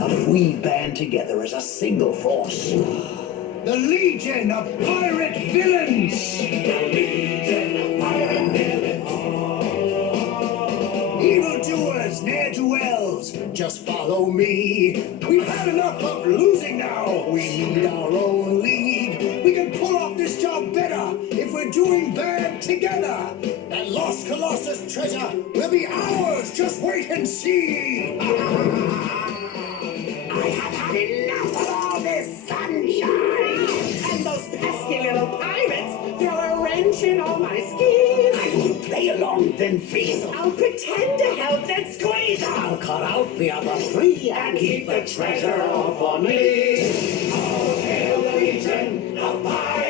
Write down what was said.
If we band together as a single force, the Legion of Pirate Villains! The Legion of Pirate Villains! Evildoers, ne'er-do-wells, just follow me. We've had enough of losing now. We need our own league. We can pull off this job better if we're doing bad together. That lost Colossus treasure will be ours. Just wait and see. I have had enough of all this sunshine. And those pesky little pirates throw a wrench in all my schemes. I will play along, then freeze. I'll pretend to help, then squeeze. I'll cut out the other three and keep the treasure all for me. All hail the Legion of Pirates!